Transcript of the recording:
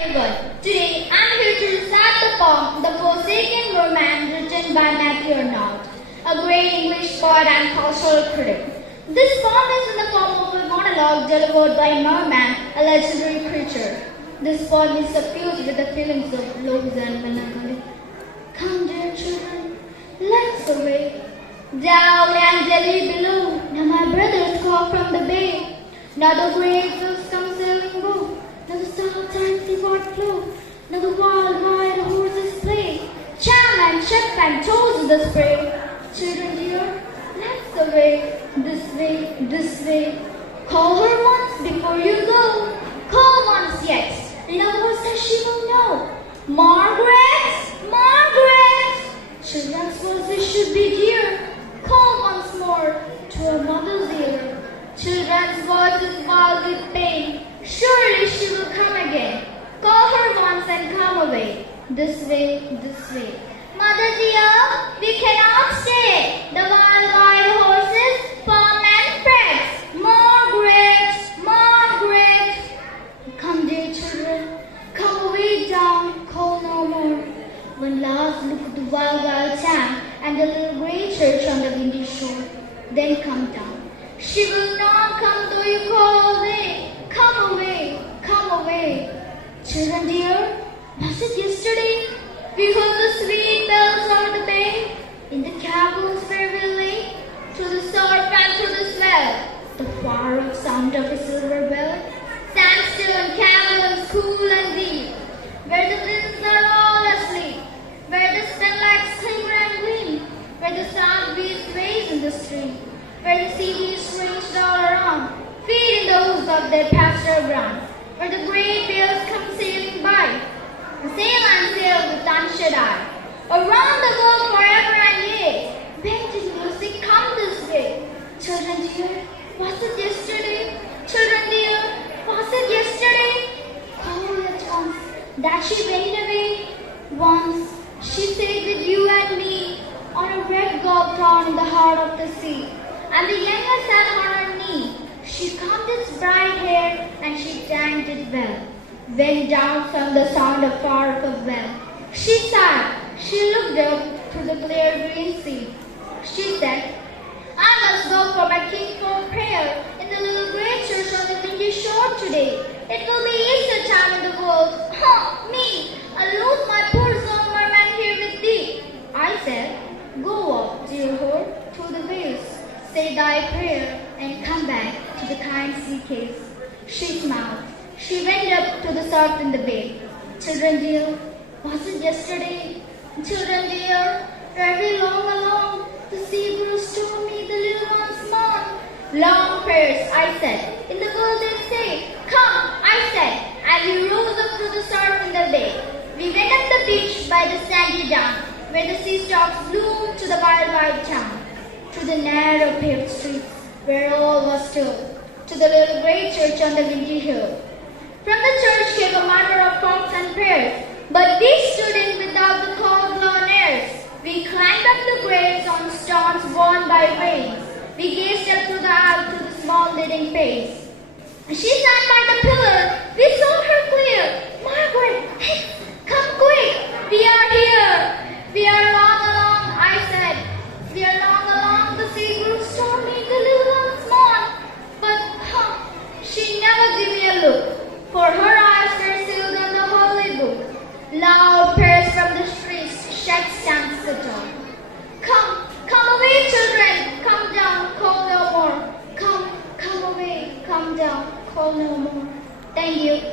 everyone. Today I'm here to recite the poem The Forsaken Romance written by Matthew Arnold, a great English poet and cultural critic. This poem is in the form of a monologue delivered by a merman, a legendary creature. This poem is suffused with the feelings of loss and melancholy. Come, dear children, let's away. Down and delly below, now my brothers call from the bay. Now the great fields come sailing go. Now the star times the wide flow. Now the wild wide horses play. Cham and chip and toes in the spray. Children dear, let's away. This way, this way. Call her once before you go. Call once yet. Love her so she will know. Margaret, Margaret. Children's voices should be dear. Call once more to a mother's ear. Children's voices wild with pain. Surely she will come again. Call her once and come away. This way, this way. Mother dear, we cannot stay. The wild, wild horses, palm and frets. Margaret, Margaret. Come, dear children, come away down, call no more. One last look at the wild, wild town and the little grey church on the windy shore. Then come down. She will not come though you call all day. Come away, come away. Children dear, was it yesterday we heard the sweet bells over the bay? In the caverns where we lay, through the surf and through the swell, the far-off sound of a silver bell stands still in caverns cool and deep, where the winds are all asleep, where the sunlight glimmer and gleam, where the sound breeze sways in the stream, where the sea breeze ranged all around, feeding those of their pasture ground, where the great whales come sailing by, sail and sail with unshut eye, around the world forever and yea. When did music come this way? Children dear, was it yesterday? Children dear, was it yesterday? Call at once that she went away. Once she stayed with you and me on a red gulf town in the heart of the sea, and the younger sat on her knee. She combed its bright hair and she tanked it well. When down from the sound of far of a well, she sighed. She looked up through the clear green sea. She said, I must go for my king for prayer in the little grey church on the windy shore today. It will be Easter time in the world. Me! I'll lose my poor soul merman here with thee. I said, go up, dear whore, through the waves. Say thy prayer and come back to the kind sea case. She smiled. She went up to the surf in the bay. Children dear, was it yesterday? Children dear, very long along, the sea grew stormy, the little ones mourned. Long prayers, I said, in the world they say. Come, I said, and we rose up to the surf in the bay. We went up the beach by the sandy down, where the sea stalks bloomed to the wild, wide town. To the narrow paved streets, where all was still, to the little grey church on the windy hill. From the church came a murmur of thoughts and prayers, but we stood in without the cold blown airs. We climbed up the graves on stones worn by rains. We gazed up through the aisle through the small leading panes. She sat by the pillar. We saw her clear. Margaret, hey, come quick. We are here. We are long along, I said. We are long along. The sea grew stormy. The little ones mourned. But she never gave me a look. For her eyes were sealed on the holy book. Loud prayers from the streets, shed stands the dawn. Come away, children, come down, call no more. Come away, come down, call no more. Thank you.